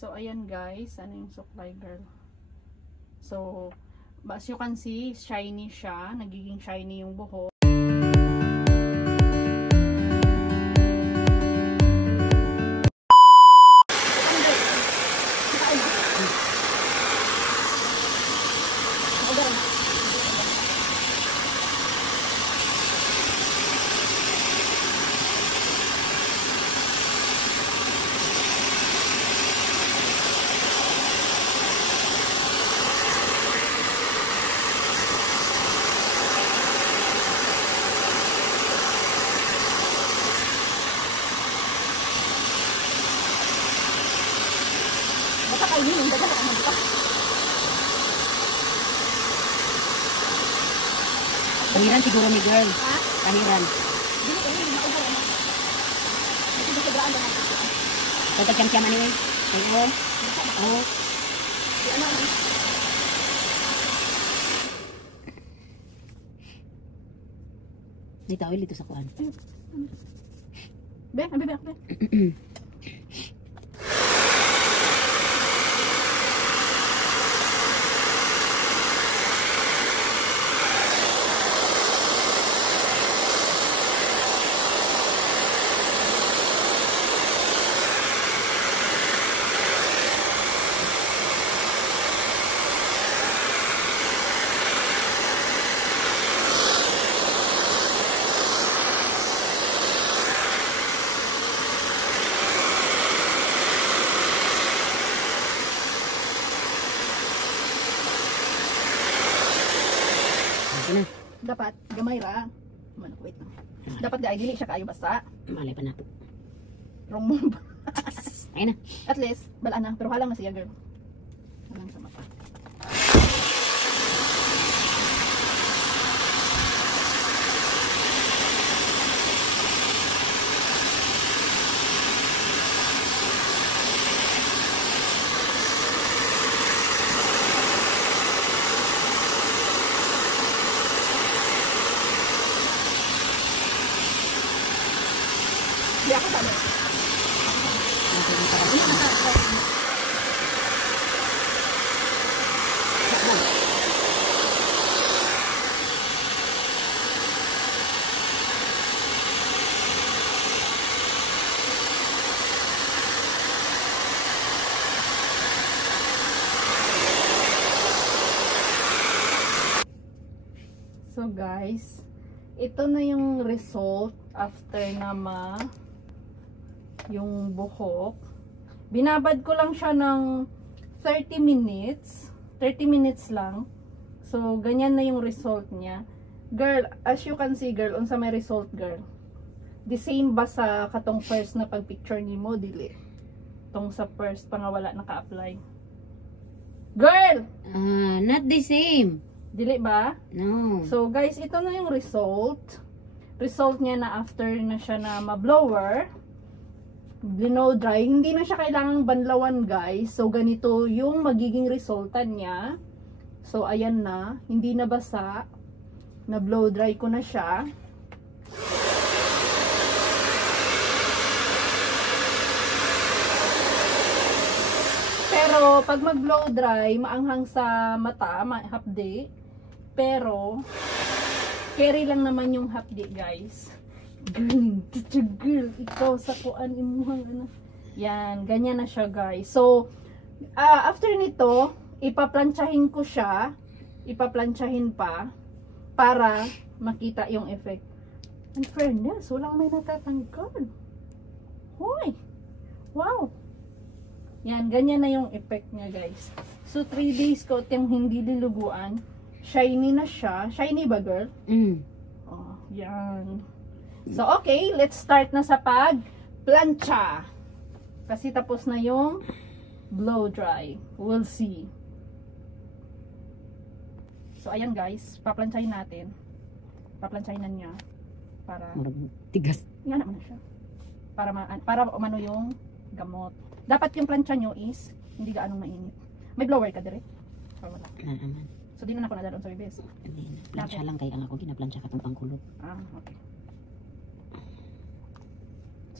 So, ayan guys, ano yung supply girl. So, as you can see, shiny siya. Nagiging shiny yung buhok. Kahiran siguro ni girl. Ha? Kahiran. Pagkakiyam-kiyam ano eh. Oo. Oo. Dito, awil dito sa kuan. Be. Dapat gamay ra. Wait lang. Dapat ga dili siya kaayo basta. Malay pa nato. Wrong move. Ayun na. At least bala na pero halang na siya girl. Halang sa mata. Di ako sabi. So guys, ito na yung result after na yung buhok. Binabad ko lang siya ng 30 minutes. 30 minutes lang. So, ganyan na yung result niya. Girl, as you can see, girl, unsa may result, girl. The same ba sa katong first na pag-picture ni mo, dili? Tong sa first, pa nga wala naka-apply. Girl! Not the same. Dili ba? No. So, guys, ito na yung result. Result niya na after na siya na ma-blower. Blow dry, hindi na siya kailangang banlawan guys. So ganito yung magiging resultan niya. So ayan na, hindi na basa. Na blow dry ko na siya. Pero pag mag blow dry, maanghang sa mata, hapdi. Pero carry lang naman yung hapdi guys. Girl, ikaw sa kuan imuhang ano. Yan, ganyan na siya guys. So, after nito, ipaplantsahin ko siya. Ipaplantsahin pa para makita yung effect. In fairness, walang may natatangkad. Hoy! Wow! Yan, ganyan na yung effect niya guys. So, 3 days ko yung hindi diluguan. Shiny na siya. Shiny ba girl? Oh, yan. So, okay, let's start na sa pag-plancha. Kasi tapos na yung blow dry. We'll see. So, ayan guys, paplansyahin natin. Paplansyahin na niya. Para, tigas. nga naman na siya. Para umano yung gamot. Dapat yung plancha nyo is, hindi gaanong mainit. May blower ka dire? Or wala? Naaman. So, di na ako nadalon sa bibis. Hindi na. Plansya lang kaya ang ako ginaplansya katong pangkulot. Okay.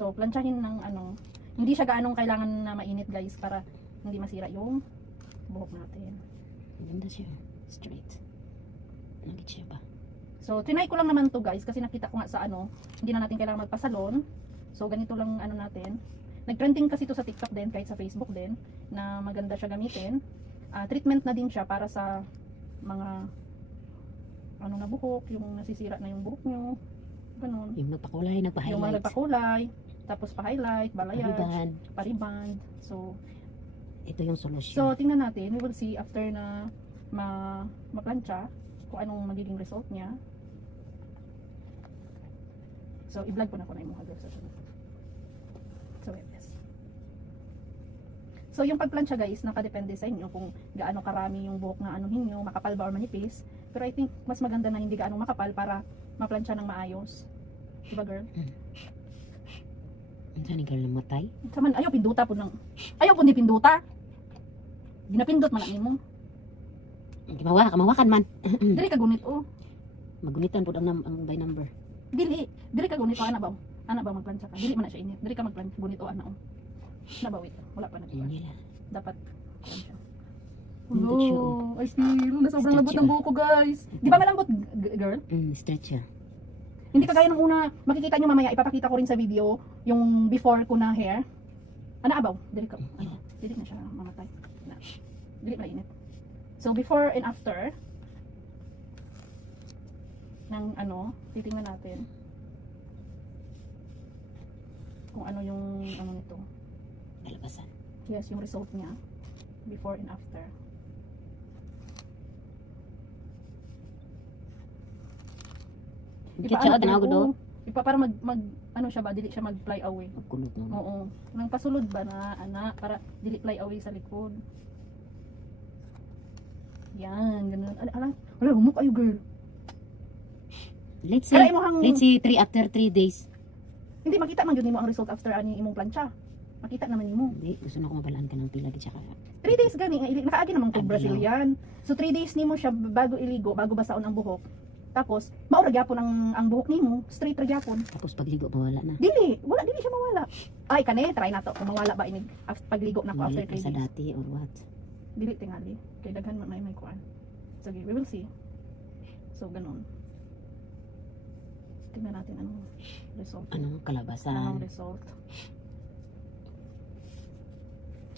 So, plansyahin ng ano, hindi siya gaanong kailangan na mainit guys para hindi masira yung buhok natin. Maganda siya. Straight. Nagit siya ba? So, tinry ko lang naman to guys kasi nakita ko nga sa ano, hindi na natin kailangan magpasalon. So, ganito lang ano natin. Nag-trending kasi to sa TikTok din, kahit sa Facebook din, na maganda siya gamitin. Treatment na din siya para sa mga ano na buhok, yung nasisira na yung buhok nyo. Ganun. Yung nagpakulay, Yung mga nagpa-highlight. nagpakulay, tapos pa-highlight, balayage, Pariband. pariband. So, Ito yung solusyon. so tingnan natin, we will see after na ma-plancha kung anong magiging result niya. So, i-vlog ko na ko na yung mga sa sunod. So, yes. So, yung pagplancha guys, nakadepende sa inyo kung gaano karami yung buhok na anuhin nyo, makapal ba or manipis. Pero I think mas maganda na hindi gaano makapal para maplansya ng maayos. Diba girl? Ang saan girl namatay? Saman, ayaw pinduta po ng... Ayaw po di pinduta. Ginapindot man ang mo. Kamawakan man. Dili ka gunit oh. Magunitan po ang by number. Dili ka gunit o ana ba? Ana ba magplansya ka? Dili man na siya init. Dili ka magplansya gunit o ana oh. Na ba wait? Wala pa na diba? Hindi lang. Dapat plansya. Nindot siya, Oh, I feel na sobrang lambot ng buhok ko guys. Di ba malambot girl? Stretch siya. Hindi kagaya ng una, makikita nyo mamaya, ipapakita ko rin sa video yung before ko na hair. Ana abaw, dili ka. Ano, dili na siya mamatay. Na. Dili na init. So before and after ng ano, titingnan natin kung ano yung ano nito. Kalabasan. Yes, yung result niya before and after. Kitsa tanaw ko do. Ipa para mag ano siya ba, dili siya mag fly away. Magkulot mo. Oo. Nang pasulod ba na ana para dili fly away sa likod. Yan, ganun. Ala, humok ayo girl. Let's Pero say, imong let's say 3 after 3 days. hindi makita man gyud nimo ang result after ani imong plancha. Makita naman nimo. Hindi, gusto na ko mabalaan ka ng pila gid siya ka. 3 days gani nga nakaagi naman kog Adlaw. Brazilian. So 3 days nimo siya bago iligo, bago basaon ang buhok. Tapos maura gyapon ang buhok nimo, straight ra gyapon. Tapos pagligo mawala na. Dili siya mawala. Ay kani try nato kung mawala ba ini after pagligo nako after Balik 3 sa days. dati or what? Dili tingali. Kay daghan man may kuan. So we will see. So ganun. Tingnan natin anong result. Anong Anong kalabasan? result.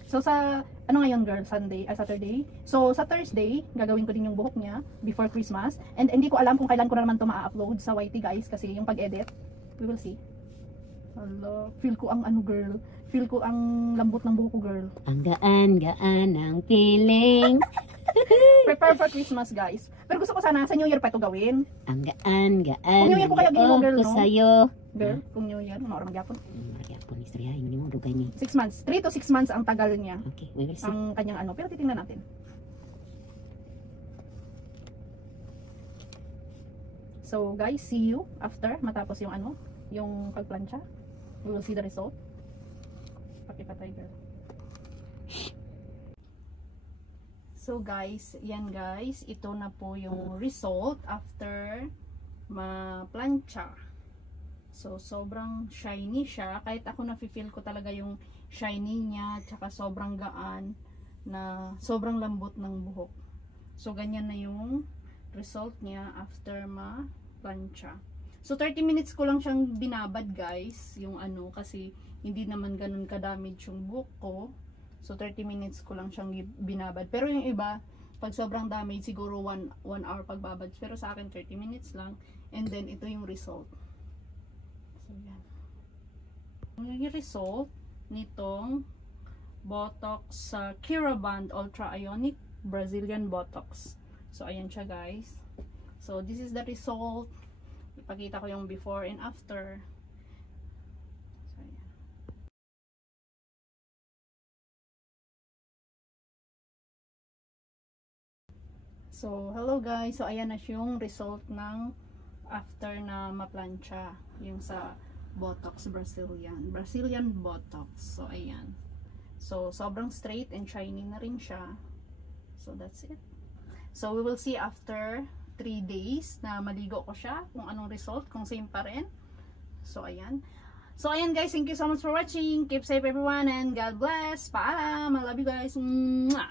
So sa ano ngayon girl, Saturday. So sa Thursday, gagawin ko din yung buhok niya before Christmas. And hindi ko alam kung kailan ko na naman to ma-upload sa YT guys kasi yung pag-edit, we will see. Hello, feel ko ang ano girl. Feel ko ang lambot ng buhok ko girl. Ang gaan ng feeling. Prepare for Christmas guys. Pero gusto ko sana sa New Year pa ito gawin. Ang gaan Kung New Year ko kaya gawin mo, girl, ko no? sa'yo. Girl, kung New Year, maura magyapon. Maragya po ni istorya, hindi mo dugay ni. 6 months. 3 to 6 months ang tagal niya. Okay, we will see. Ang kanyang ano. Pero titingnan natin. So guys, see you after matapos yung ano, yung pagplancha. We will see the result. Pakipatay girl. So guys, yan guys, ito na po yung result after ma-plancha. So sobrang shiny siya, kahit ako na-feel ko talaga yung shiny niya, tsaka sobrang gaan na sobrang lambot ng buhok. So ganyan na yung result niya after ma-plancha. So 30 minutes ko lang siyang binabad guys, yung ano, kasi hindi naman ganun ka-damage yung buhok ko. So 30 minutes ko lang siyang binabad. Pero yung iba, pag sobrang damage, siguro 1 hour pagbabad. Pero sa akin 30 minutes lang. And then ito yung result. So yan. Yung result nitong Botox sa Kiraband Ultra Ionic Brazilian Botox. So ayan siya guys. So this is the result. Ipakita ko yung before and after. So, hello guys. So, ayan na yung result ng after na ma-plancha. Yung sa Botox Brazilian. Brazilian Botox. So, ayan. So, sobrang straight and shiny na rin siya. So, that's it. So, we will see after 3 days na maligo ko siya. Kung anong result. Kung same pa rin. So, ayan. So, ayan guys, thank you so much for watching. Keep safe everyone and God bless. Paalam. I love you guys. Mwah!